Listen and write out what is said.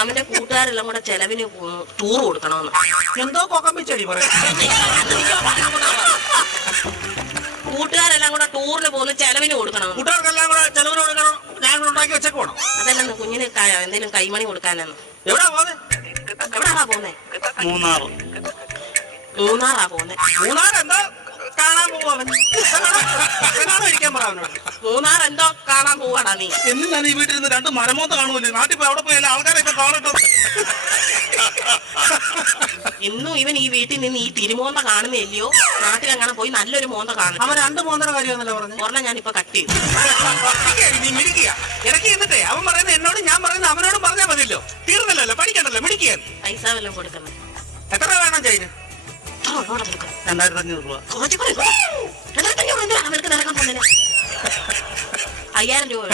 അവന്റെ കൂട്ടുകാരെല്ലാം കൂടെ ചെലവിന് ടൂർ കൊടുക്കണമെന്ന്. എന്തോ കൊക്കമ്പിച്ചടി പറയാം. കൂട്ടുകാരെല്ലാം കൂടെ ടൂറിന് പോകുന്ന ചെലവിന് കൊടുക്കണം. കൂട്ടുകാർക്കെല്ലാം കൂടെ ചെലവിന് കൊടുക്കണം. ഞാൻ ഉണ്ടാക്കി വെച്ചേക്ക് പോണം. അതല്ലെന്ന് കുഞ്ഞിന് എന്തെങ്കിലും കൈമണി കൊടുക്കാനെന്ന്. എവിടാ പോന്നെ? എവിടാ പോന്നെ? മൂന്നാറാ പോന്നെ. മൂന്നാർ എന്തോ കാണാൻ പോവാൻ ഇരിക്കാൻ പറ അവനോട്. മൂന്നാർ എന്തോ കാണാൻ പോവാടാ നീ. എന്നും ഞാൻ ഈ വീട്ടിൽ നിന്ന് 2 മരമോത്ത കാണുമല്ലേ. നാട്ടിൽ പോയി അവിടെ പോയല്ലേ ആൾക്കാരൊക്കെ കാണട്ടോ. ഇന്നും ഇവൻ ഈ വീട്ടിൽ നിന്ന് ഈ തിരുമോന്ത കാണുന്നില്ലയോ? നാട്ടിലെങ്ങനെ പോയി നല്ലൊരു മോന്ത കാണും. അവൻ 2 മോന്തര കാര്യമെന്നല്ലേ പറഞ്ഞു. ഒരെണ്ണം ഞാനിപ്പോ കട്ട് ചെയ്തു. നീ മിടിക്കുക ഇടയ്ക്ക് എന്നിട്ടേ അവൻ പറയുന്നത് എന്നോട്, ഞാൻ പറയുന്നത് അവനോടും പറഞ്ഞാൽ മതിയല്ലോ. തീർന്നല്ലോ, പഠിക്കണ്ടല്ലോ, മിടിക്കുക. പൈസ വല്ലതും കൊടുക്കണം. എത്ര വേണം ചെയ്ത്? 2500 രൂപ. 5000 രൂപ.